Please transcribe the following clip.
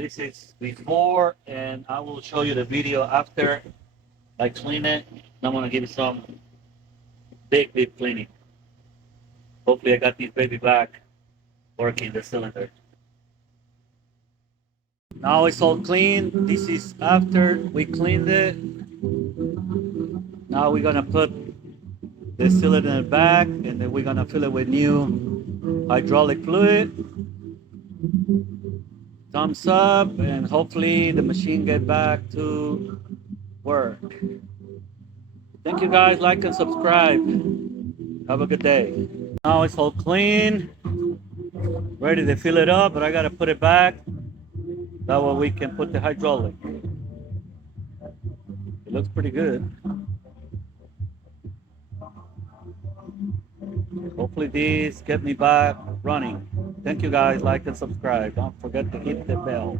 This is before, and I will show you the video after I clean it. I'm gonna give you some big cleaning. Hopefully I got these baby back working the cylinder. Now it's all clean. This is after we cleaned it. Now we're gonna put the cylinder back, and then we're gonna fill it with new hydraulic fluid. Thumbs up, and hopefully the machine get back to work. Thank you guys, like and subscribe. Have a good day. Now it's all clean, ready to fill it up, but I gotta put it back. That way we can put the hydraulic. It looks pretty good. Hopefully these get me back running. Thank you guys, like and subscribe. Don't forget to hit the bell.